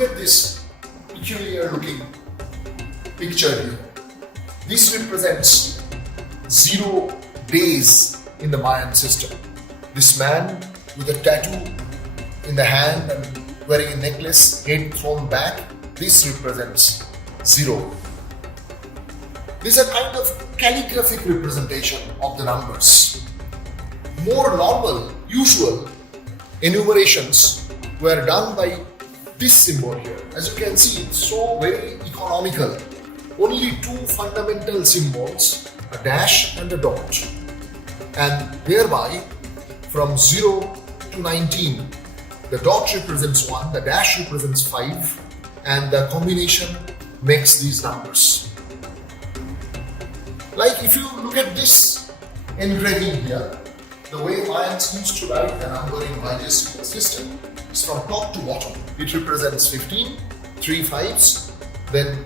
look at this peculiar looking picture here. This represents 0 days in the Mayan system. This man with a tattoo in the hand and wearing a necklace, head thrown back, this represents 0. This is a kind of calligraphic representation of the numbers. More normal, usual enumerations were done by this symbol here. As you can see, it's so very economical. Only 2 fundamental symbols, a dash and a dot. And thereby, from 0 to 19, the dot represents 1, the dash represents 5, and the combination makes these numbers. Like if you look at this engraving here, the way Mayans used to write the number in Vajrayana system is from top to bottom. It represents 15, 3 5s, then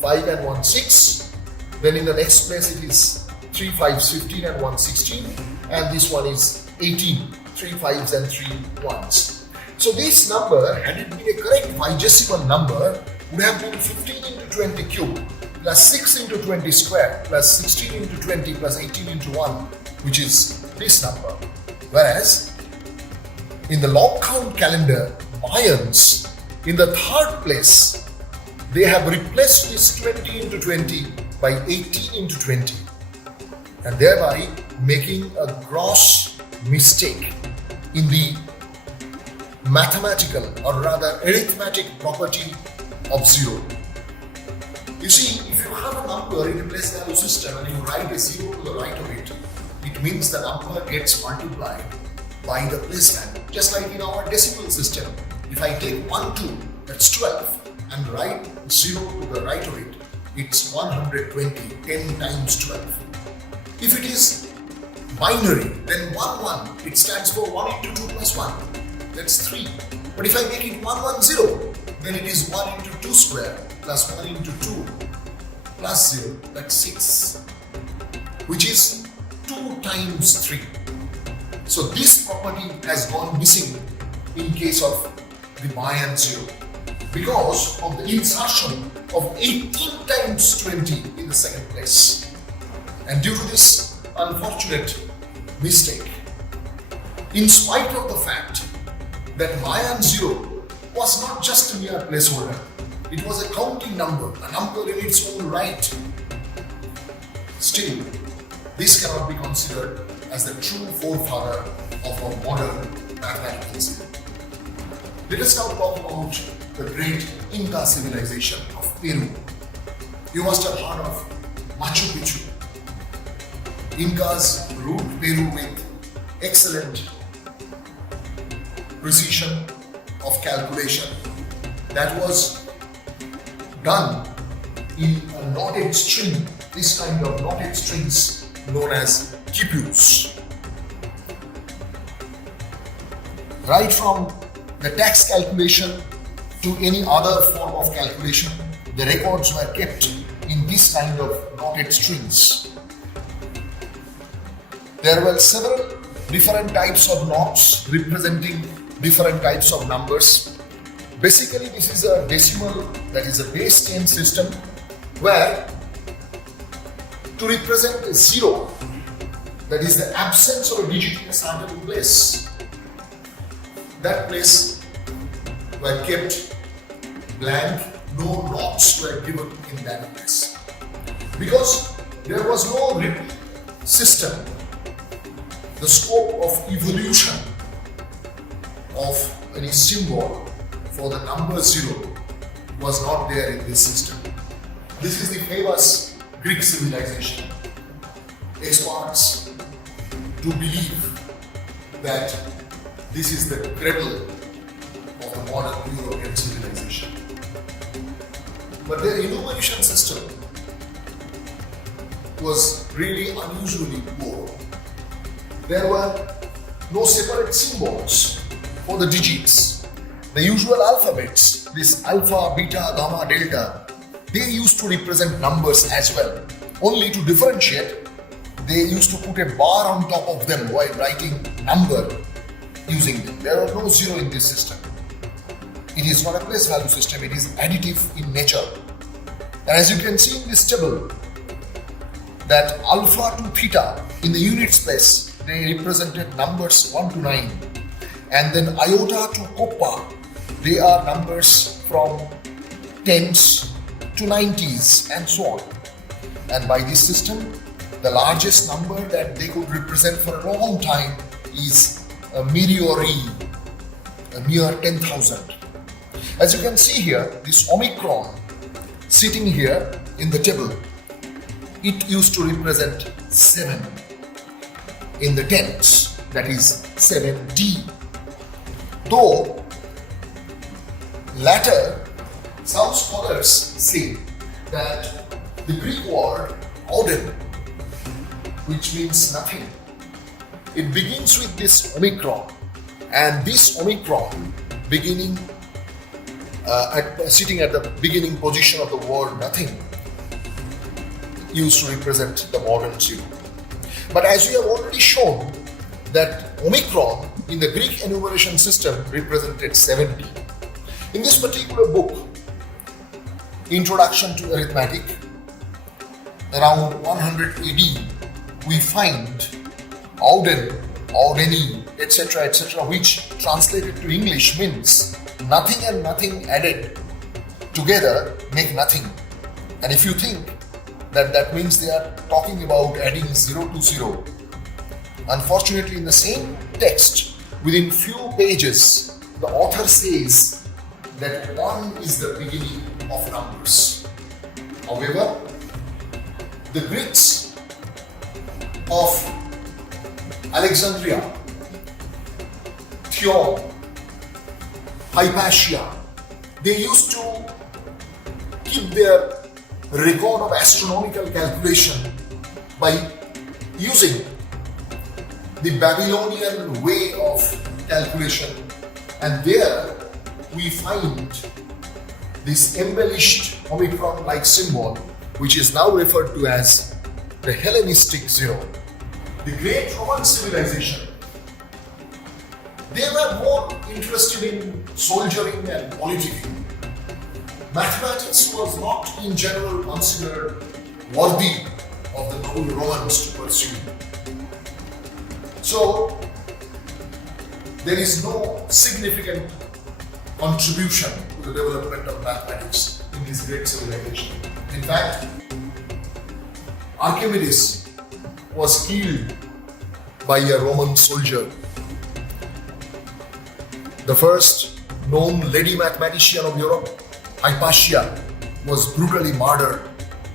5 and 1 6, then in the next place it is 3 5s 15 and 1 16, and this one is 18, 3 5s and 3 1s. So this number, had it been a correct Vajrayana number, would have been 15 into 20 cube, plus 6 into 20 square, plus 16 into 20, plus 18 into 1, which is this number. Whereas, in the long count calendar, Mayans, in the 3rd place, they have replaced this 20 into 20 by 18 into 20, and thereby making a gross mistake in the mathematical or rather arithmetic property of 0. You see, if you have a number in a place value system and you write a 0 to the right of it, it means the number gets multiplied by the place value. Just like in our decimal system, if I take 1, 2, that's 12, and write 0 to the right of it, it's 120, 10 times 12. If it is binary, then 1, 1, it stands for 1 into 2 plus 1, that's 3. But if I make it 1, 1, 0, then it is 1 into 2 square plus 1 into 2 plus 0, that's 6, which is 2 times 3. So this property has gone missing in case of the Mayan 0 because of the insertion of 18 times 20 in the 2nd place. And due to this unfortunate mistake, in spite of the fact that Mayan 0 was not just a mere placeholder, it was a counting number, a number in its own right. Still, this cannot be considered as the true forefather of our modern mathematical system. Let us now talk about the great Inca civilization of Peru. You must have heard of Machu Picchu. Incas ruled Peru with excellent precision of calculation that was done in a knotted string, this kind of knotted strings known as quipus. Right from the tax calculation to any other form of calculation, the records were kept in this kind of knotted strings. There were several different types of knots representing different types of numbers. Basically, this is a decimal, that is a base 10 system, where to represent a 0, that is the absence of a digit in a certain place, that place were kept blank, no knots were given in that place. Because there was no written system, the scope of evolution of any symbol for the number 0 was not there in this system. This is the famous Greek civilization. Experts to believe that this is the cradle of the modern European civilization. But their enumeration system was really unusually poor. There were no separate symbols for the digits. The usual alphabets, this alpha, beta, gamma, delta, they used to represent numbers as well. Only to differentiate, they used to put a bar on top of them while writing number using them. There was no 0 in this system. It is not a place value system, it is additive in nature. And as you can see in this table, that alpha to theta in the units place, they represented numbers 1 to 9. And then iota to koppa, they are numbers from 10s to 90s and so on. And by this system, the largest number that they could represent for a long time is a mere 10,000. As you can see here, this Omicron sitting here in the table, it used to represent 7 in the tens, that is 7D. Though latter, some scholars say that the Greek word Odin, which means nothing, it begins with this Omicron, and this Omicron beginning sitting at the beginning position of the word nothing used to represent the modern zero. But as we have already shown that Omicron in the Greek enumeration system represented 70. In this particular book, Introduction to Arithmetic, around 100 AD, we find Auden, Audeni, etc., which translated to English means nothing and nothing added together make nothing. And if you think that that means they are talking about adding 0 to 0, unfortunately in the same text, within few pages, the author says that 1 is the beginning of numbers. However, the Greeks of Alexandria, Theon, Hypatia, they used to keep their record of astronomical calculation by using the Babylonian way of calculation, and there we find this embellished Omicron-like symbol, which is now referred to as the Hellenistic zero. The great Roman civilization, they were more interested in soldiering and politicking. Mathematics was not in general considered worthy of the noble Romans to pursue. So, there is no significant contribution to the development of mathematics in this great civilization. In fact, Archimedes was killed by a Roman soldier. The first known lady mathematician of Europe, Hypatia, was brutally murdered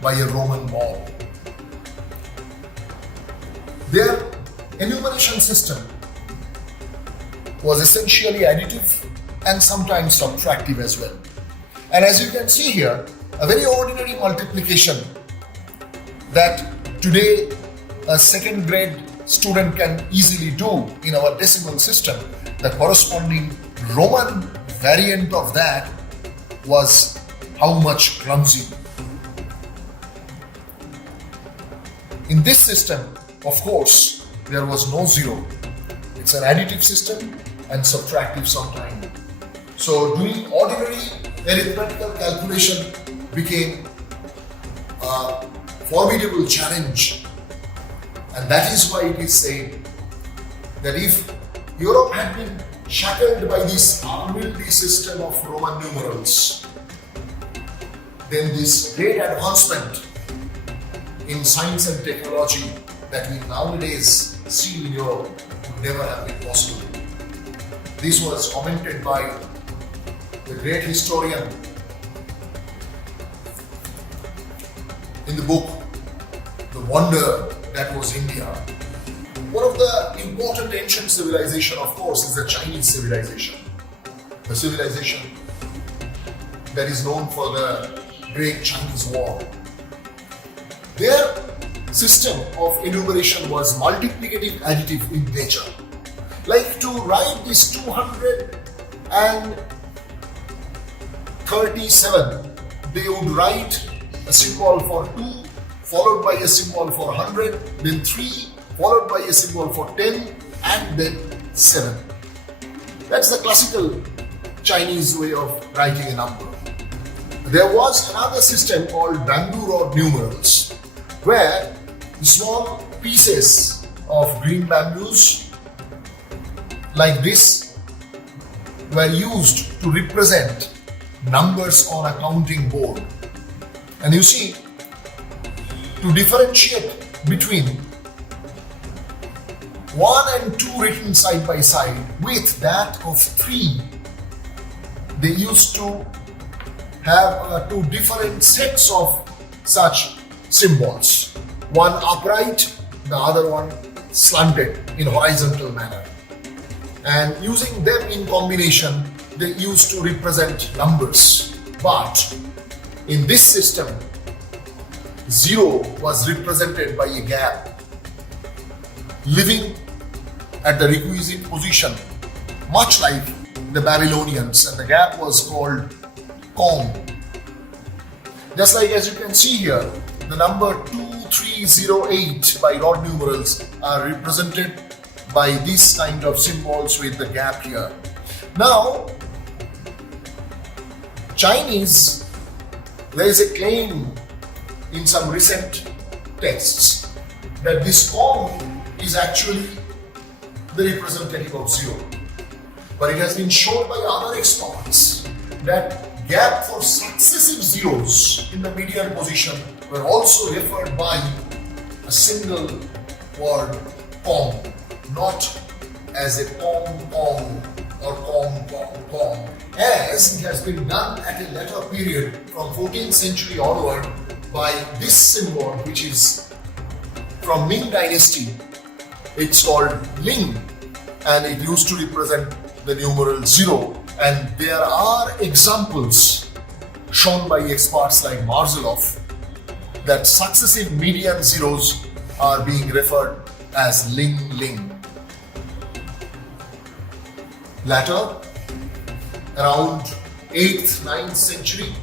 by a Roman mob. Their enumeration system was essentially additive and sometimes subtractive as well. And as you can see here, a very ordinary multiplication that today a second grade student can easily do in our decimal system, the corresponding Roman variant of that was how much clumsy. In this system, of course, there was no zero. It's an additive system and subtractive sometimes. So doing ordinary arithmetical calculation became a formidable challenge. And that is why it is said that if Europe had been shackled by this unwieldy system of Roman numerals, then this great advancement in science and technology that we nowadays see in Europe would never have been possible. This was commented by the great historian in the book, The Wonder That Was India. One of the important ancient civilization, of course, is the Chinese civilization. The civilization that is known for the Great Chinese War. Their system of enumeration was multiplicative additive in nature. Like to write this 237, they would write a symbol for 2, followed by a symbol for 100, then 3, followed by a symbol for 10, and then 7. That's the classical Chinese way of writing a number. There was another system called bamboo rod numerals, where small pieces of green bamboos like this were used to represent numbers on a counting board. And you see, to differentiate between 1 and 2 written side by side with that of 3, they used to have 2 different sets of such symbols. One upright, the other one slanted in horizontal manner. And using them in combination, they used to represent numbers. But in this system, 0 was represented by a gap, living at the requisite position, much like the Babylonians, and the gap was called Kong. Just like as you can see here, the number 2308 by rod numerals are represented by these kind of symbols with the gap here. Now, Chinese, there is a claim in some recent texts that this Kong is actually the representative of 0. But it has been shown by other experts that gap for successive zeros in the median position were also referred by a single word Kong, not as a Kong Kong or Kong Kong Kong, as it has been done at a later period from 14th century onward by this symbol, which is from Ming Dynasty. It's called Ling, and it used to represent the numeral 0. And there are examples shown by experts like Marzelov that successive median zeros are being referred as Ling Ling. Later, around 8th, 9th century,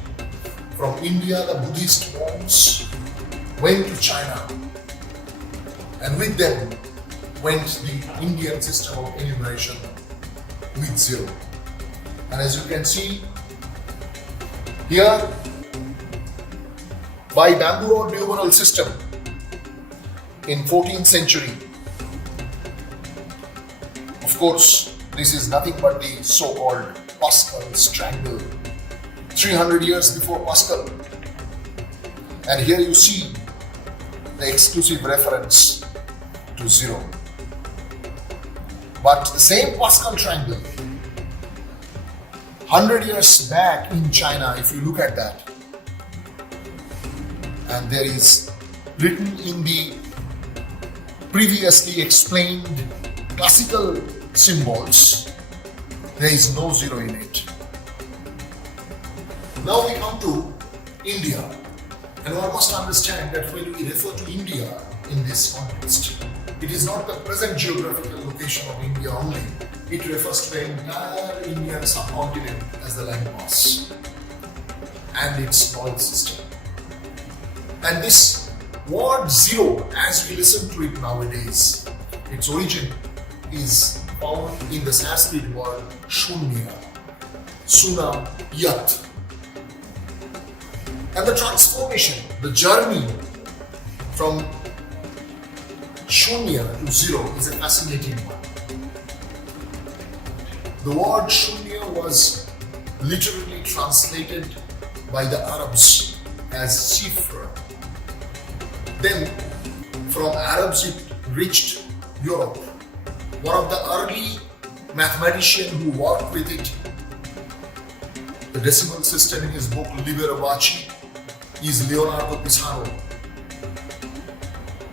from India, the Buddhist monks went to China, and with them went the Indian system of enumeration with 0. And as you can see here, by bamboo rod numeral system in 14th century, of course, this is nothing but the so-called Pascal's triangle, 300 years before Pascal. And here you see the exclusive reference to 0. But the same Pascal triangle, 100 years back in China, if you look at that, and there is written in the previously explained classical symbols, there is no 0 in it. Now we come to India, and one must understand that when we refer to India in this context, it is not the present geographical location of India only. It refers to the entire Indian subcontinent as the landmass and its knowledge system. And this word 0, as we listen to it nowadays, its origin is found in the Sanskrit word shunya, suna yat. And the transformation, the journey from shunya to 0 is a fascinating one. The word shunya was literally translated by the Arabs as shifra. Then from Arabs it reached Europe. One of the early mathematicians who worked with it, the decimal system in his book Liber Abaci, is Leonardo Pisano,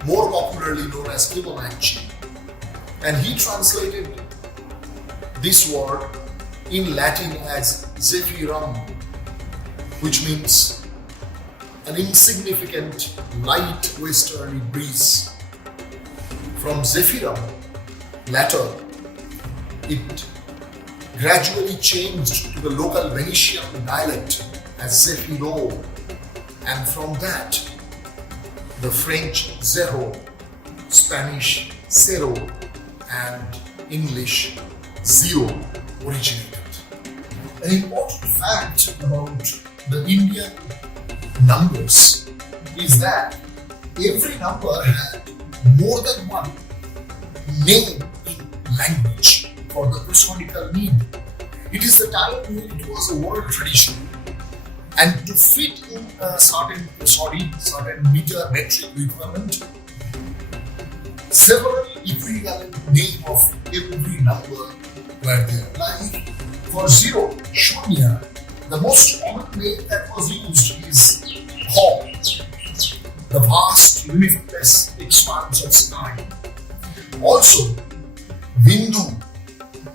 more popularly known as Fibonacci. And he translated this word in Latin as zephyrum, which means an insignificant light westerly breeze. From zephyrum, later, it gradually changed to the local Venetian dialect as zephiro, and from that, the French zero, Spanish cero, and English zero originated. An important fact about the Indian numbers is that every number had more than one name in language for the personical need. It is the time when it was a oral tradition, and to fit in a certain meter metric requirement, several equivalent names of every number were there. Like for 0, Shunya, the most common name that was used is Hall, the vast, limitless expanse of sky. Also, Bindu,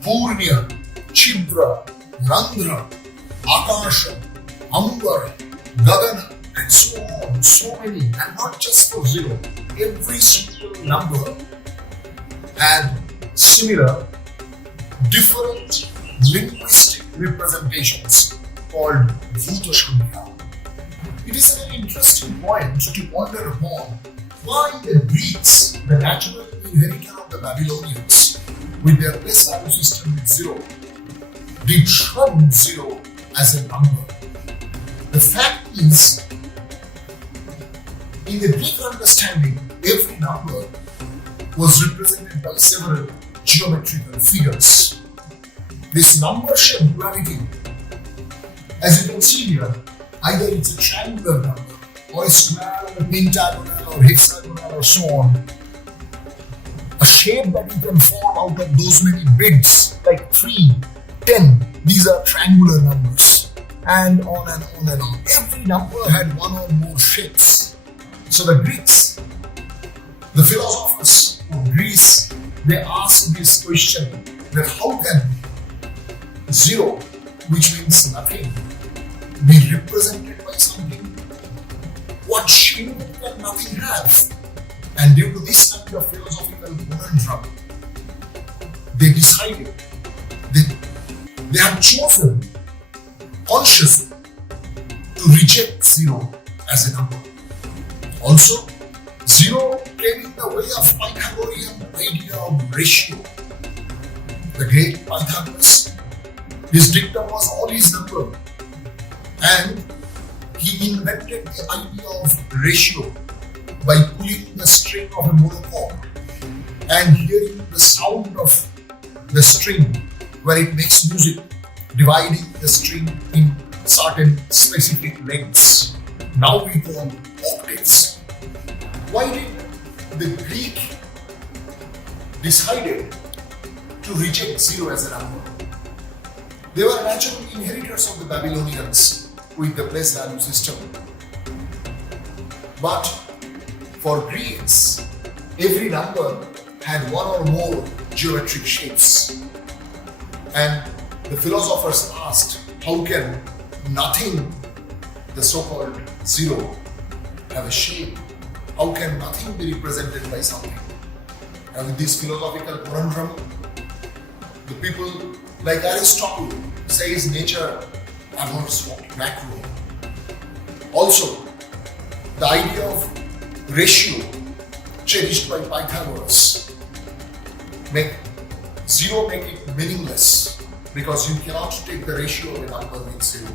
Purnya, Chibra, Randhra, Akasha, Ambar, Gagana, and so on, so many, and not just for 0. Every single number had similar, different linguistic representations called Bhuta Shunya. It is a very interesting point to ponder upon why the Greeks, the natural inheritor of the Babylonians, with their place value system with 0, did shun 0 as a number. The fact is, in the Greek understanding, every number was represented by several geometrical figures. This number-shaped duality, as you can see here, either it's a triangular number, or a square, or a pentagonal, or hexagonal, or so on. A shape that you can form out of those many bits, like 3, 10, these are triangular numbers, and on and on and on. Every number had one or more shapes. So the Greeks, the philosophers of Greece, they asked this question, that how can 0, which means nothing, be represented by something? What shape can nothing have? And due to this kind of philosophical conundrum, they decided, they have chosen consciously to reject 0 as a number. Also, 0 came in the way of Pythagorean idea of ratio. The great Pythagoras, his dictum was all is number, and he invented the idea of ratio by pulling the string of a monochord and hearing the sound of the string where it makes music, dividing the string in certain specific lengths. Now we call octaves. Why did the Greek decided to reject 0 as a number? They were natural inheritors of the Babylonians with the place value system. But for Greeks, every number had one or more geometric shapes. And the philosophers asked, how can nothing, the so-called 0, have a shape? How can nothing be represented by something? And with this philosophical conundrum, the people like Aristotle says nature abhors vacuum. Also, the idea of ratio cherished by Pythagoras make 0 make it meaningless because you cannot take the ratio of a number with 0.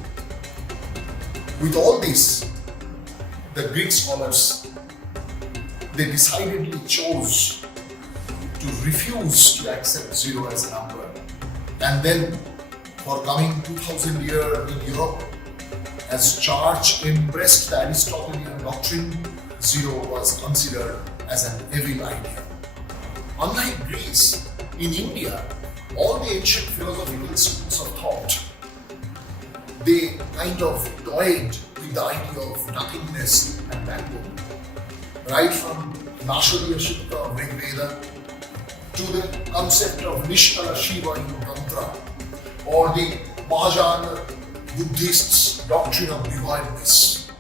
With all this, the Greek scholars, they decidedly chose to refuse to accept 0 as a number. And then, for coming 2000 years in Europe, as church embraced the Aristotelian doctrine, 0 was considered as an evil idea. Unlike Greece, in India, all the ancient philosophical schools of thought, they kind of toyed with the idea of nothingness and vacuum. Right from Nashadya Shukta of Rig Veda to the concept of Nishkala Shiva in Tantra, or the Mahayana Buddhists' doctrine of divineness.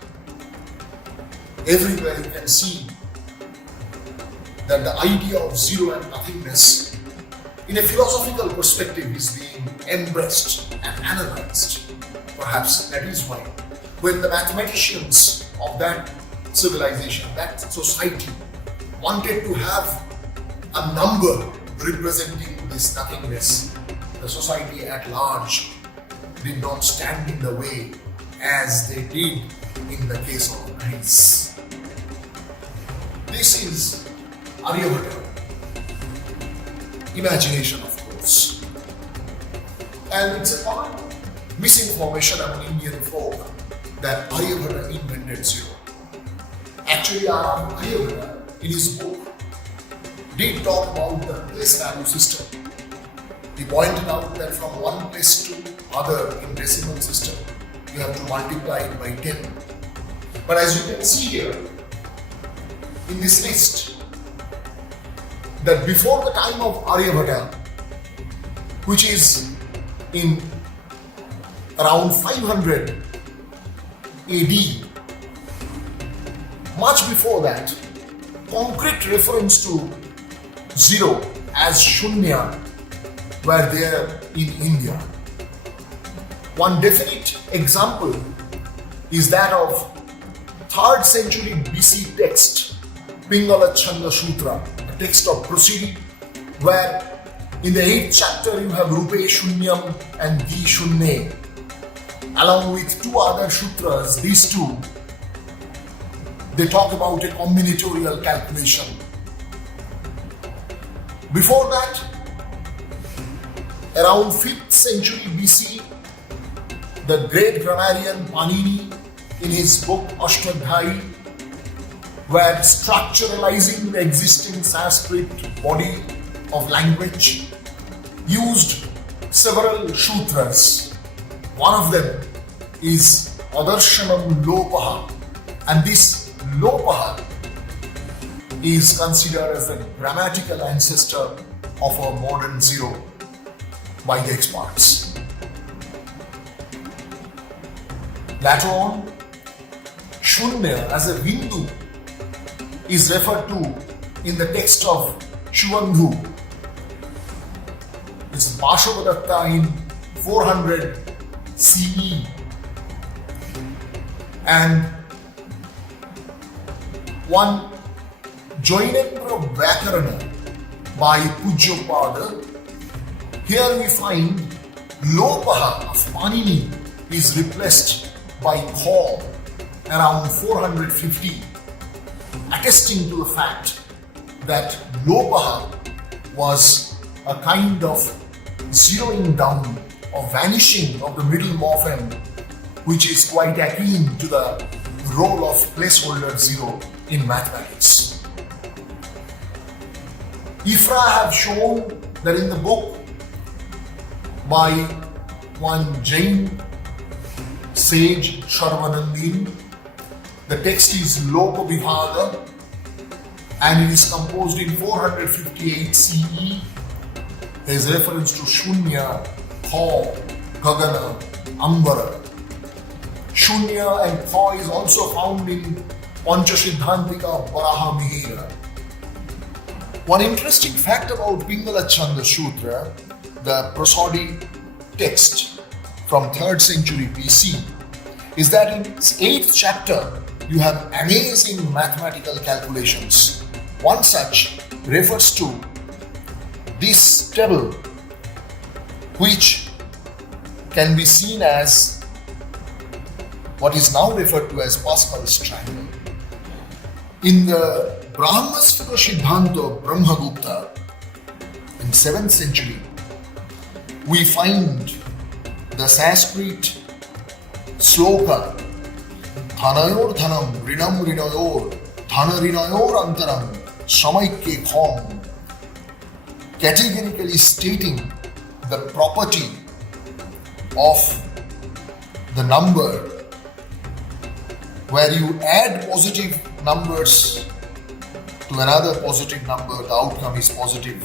Everywhere you can see that the idea of 0 and nothingness in a philosophical perspective is being embraced and analyzed. Perhaps that is why when the mathematicians of that civilization, that society, wanted to have a number representing this nothingness, the society at large did not stand in the way as they did in the case of Greece. This is Aryabhata. Imagination, of course. And it's a common misinformation among Indian folk that Aryabhata invented zero. Actually, Aryabhata, in his book, did talk about the place value system. He pointed out that from one place to other in decimal system, you have to multiply it by 10. But as you can see here, in this list, that before the time of Aryabhata, which is in around 500 AD, much before that, concrete reference to zero as Shunya were there in India. One definite example is that of 3rd century BC text, Pingala Chanda Sutra, a text of proceeding, where in the 8th chapter you have Rupe Shunyam and Di Shunne. Along with 2 other sutras, these two, they talk about a combinatorial calculation. Before that, around 5th century BC, the great grammarian Panini, in his book Ashtadhyayi, were structuralizing the existing Sanskrit body of language, used several sutras. One of them is Adarshanam Lopaha, and this Lopaha is considered as the grammatical ancestor of our modern zero by the experts. Later on, Shunya as a Bindu is referred to in the text of Shivandhu. It's Bhashavadatha in 400 CE, and one Jainendra Vyakarana by Pujyapada. Here we find Lopaha of Panini is replaced by Kha around 450, attesting to the fact that Lopaha was a kind of zeroing down or vanishing of the middle morpheme, which is quite akin to the role of placeholder zero in mathematics. Ifra have shown that in the book by one Jain sage Sharvanandin, the text is Lopa Vibhaga and it is composed in 458 CE. There is reference to Shunya, Kha, Gagana, Ambara. Shunya and Kha is also found in Panchasiddhantika Varaha Mihira. One interesting fact about Pingala Chanda Sutra, the prosody text from 3rd century BC, is that in its 8th chapter you have amazing mathematical calculations. One such refers to this table, which can be seen as what is now referred to as Pascal's triangle. In the Brahmastra Siddhanta of Brahmagupta in 7th century, we find the Sanskrit sloka Dhanayor Dhanam Rinam Rinayor Dhana Rinayor Antaram Samaike Khom, categorically stating the property of the number where you add positive numbers to another positive number, the outcome is positive.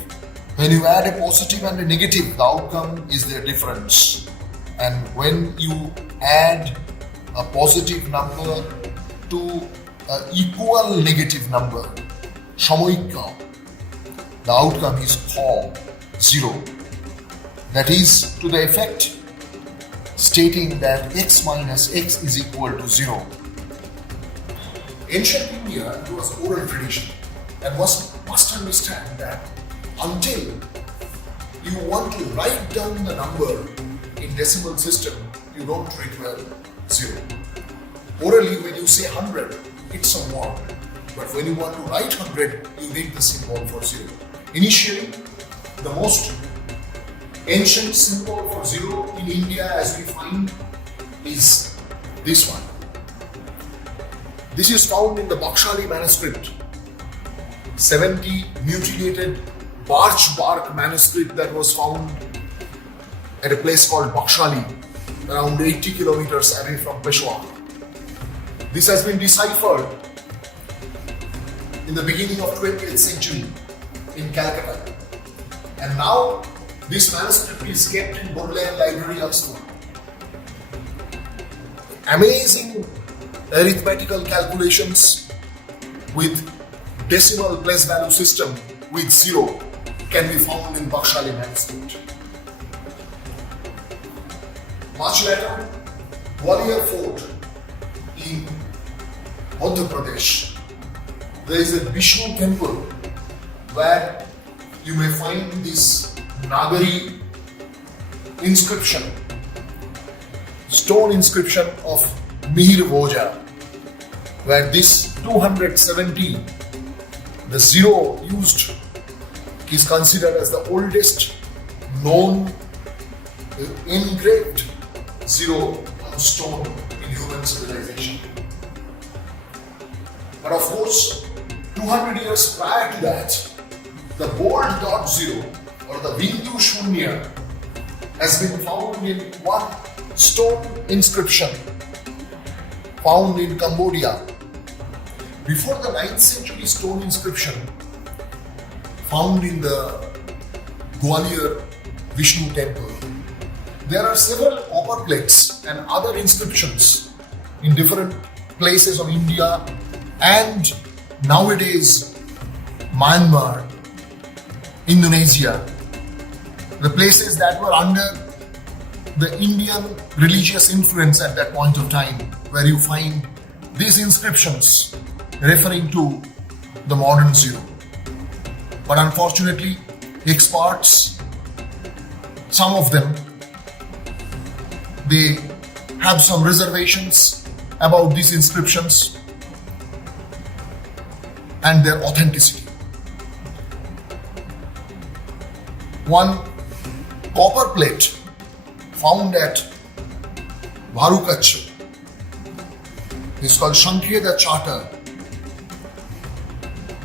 When you add a positive and a negative, the outcome is their difference. And when you add a positive number to an equal negative number, Samoika, the outcome is Kha, 0. That is to the effect stating that x minus x is equal to 0. Ancient India, it was oral tradition, and must understand that until you want to write down the number in decimal system, you don't treat well 0. Orally, when you say 100, it's a 1. But when you want to write 100, you need the symbol for 0. Initially, the most ancient symbol for 0 in India, as we find, is this one. This is found in the Bakshali manuscript, 70 mutilated birch bark manuscript that was found at a place called Bakshali, around 80 kilometers away from Peshawar. This has been deciphered in the beginning of 20th century in Calcutta. And now this manuscript is kept in Bodleian Library, Oxford. Amazing arithmetical calculations with decimal place value system with 0 can be found in Bakshali manuscript. Much later, Gwalior Fort in Madhya Pradesh, there is a Vishnu temple where you may find this Nagari inscription, stone inscription of Mihir Bhoja, where this 270, the 0 used, is considered as the oldest known engraved 0 on stone in human civilization. But of course, 200 years prior to that, the bold dot 0 or the Bindu Shunya has been found in one stone inscription found in Cambodia. Before the 9th century stone inscription found in the Gwalior Vishnu temple, there are several copper plates and other inscriptions in different places of India and nowadays Myanmar, Indonesia, the places that were under the Indian religious influence at that point of time, where you find these inscriptions referring to the modern 0. But unfortunately, experts, some of them, they have some reservations about these inscriptions and their authenticity. One copper plate found at Bharukach is called Shankheda Charter.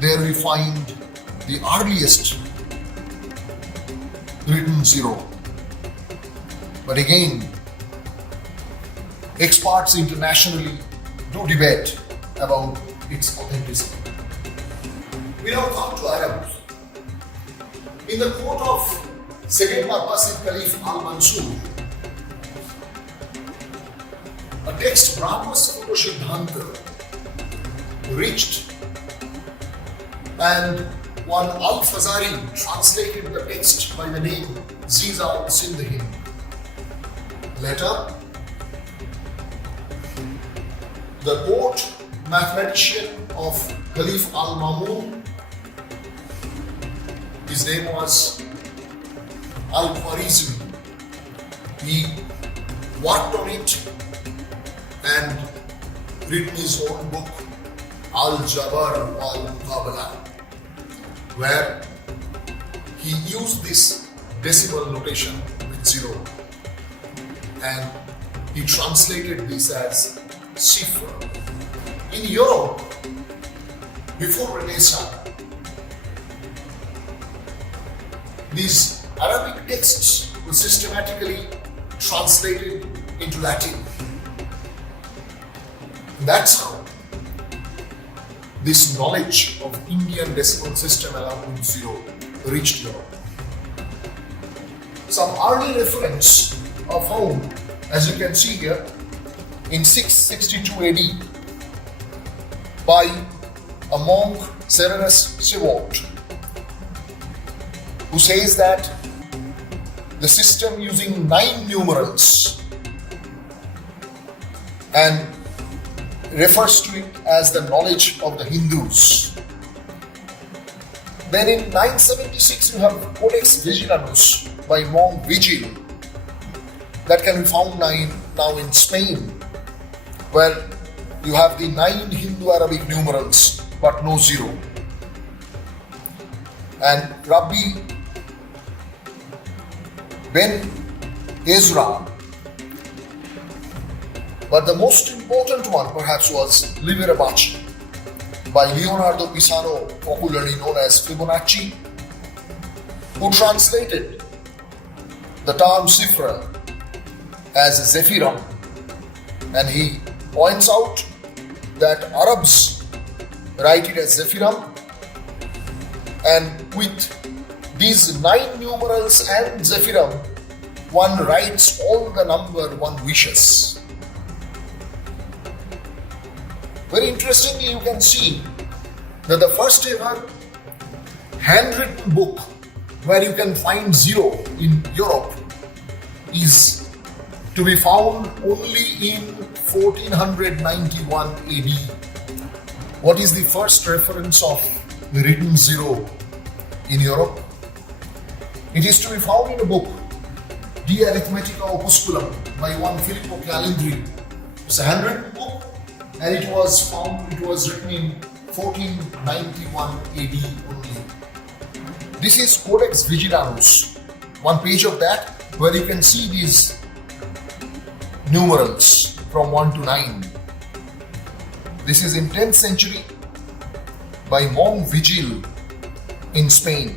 There we find the earliest written 0. But again, experts internationally do debate about its authenticity. We now come to Arabs. In the court of second Abbasid Caliph Al-Mansur, a text Brahmasputra Siddhanta reached, and one Al-Fazari translated the text by the name Ziza al-Sindhi. Later, the court mathematician of Caliph Al-Mamun, his name was Al-Khwarizmi. He worked on it and written his own book, Al-Jabar Al-Muqabala, where he used this decimal notation with 0 and he translated this as Sifra. In Europe, before Renaissance, these Arabic texts were systematically translated into Latin. That's how this knowledge of Indian decimal system along with 0 reached Europe. Some early reference are found, as you can see here, in 662 AD by a monk Serenus Sivot, who says that the system using 9 numerals and refers to it as the knowledge of the Hindus. Then in 976 you have Codex Vigilanus by monk Vigil, that can be found now in Spain, where you have the 9 Hindu-Arabic numerals but no 0. And Rabbi Ben Ezra, but the most important one perhaps was Liberace by Leonardo Pisano, popularly known as Fibonacci, who translated the term cifra as Zephyram, and he points out that Arabs write it as Zephyram, and with these 9 numerals and Zephyram, one writes all the number one wishes. Very interestingly, you can see that the first ever handwritten book where you can find 0 in Europe is to be found only in 1491 AD. What is the first reference of the written 0 in Europe? It is to be found in a book, De Arithmetica Opusculum, by one Filippo Calendri. It's a handwritten book, and it was written in 1491 AD only. This is Codex Vigilanus, one page of that, where you can see these numerals from 1 to 9. This is in 10th century by Monk Vigil in Spain.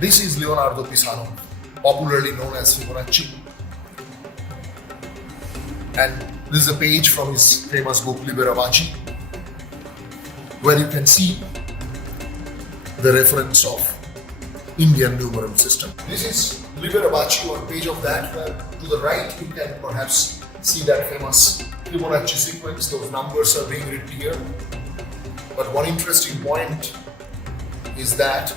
This is Leonardo Pisano, popularly known as Fibonacci. And this is a page from his famous book Liberace, where you can see the reference of Indian numeral system. This is Liberace, one page of that, where to the right you can perhaps see that famous Fibonacci sequence. Those numbers are being written here. But one interesting point is that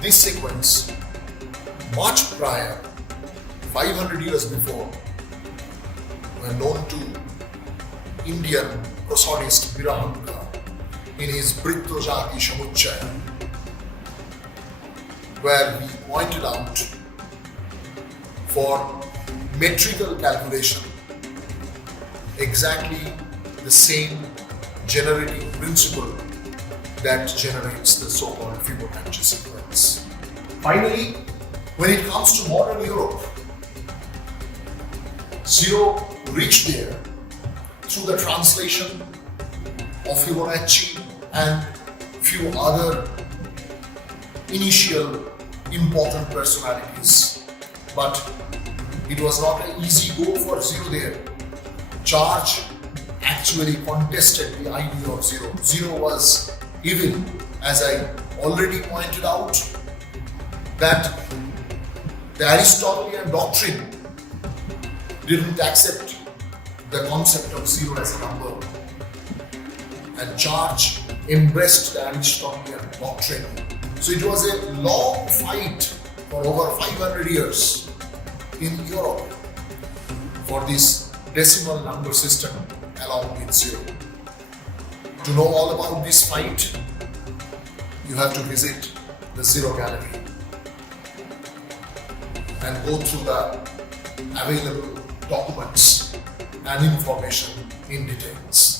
this sequence, much prior, 500 years before, were known to Indian prosodist Virahanka in his Brittojati Shamuchaya, where he pointed out for metrical calculation exactly the same generating principle that generates the so-called Fibonacci sequence. Finally, when it comes to modern Europe, 0 reached there through the translation of Fibonacci and few other initial important personalities. But it was not an easy go for 0 there. Charge actually contested the idea of 0. 0 was evil, as I already pointed out, that the Aristotelian doctrine didn't accept the concept of 0 as a number, and Charge embraced the Aristotelian doctrine. So it was a long fight for over 500 years in Europe for this decimal number system along with 0. To know all about this fight, you have to visit the 0 gallery and go through the available documents and information in details.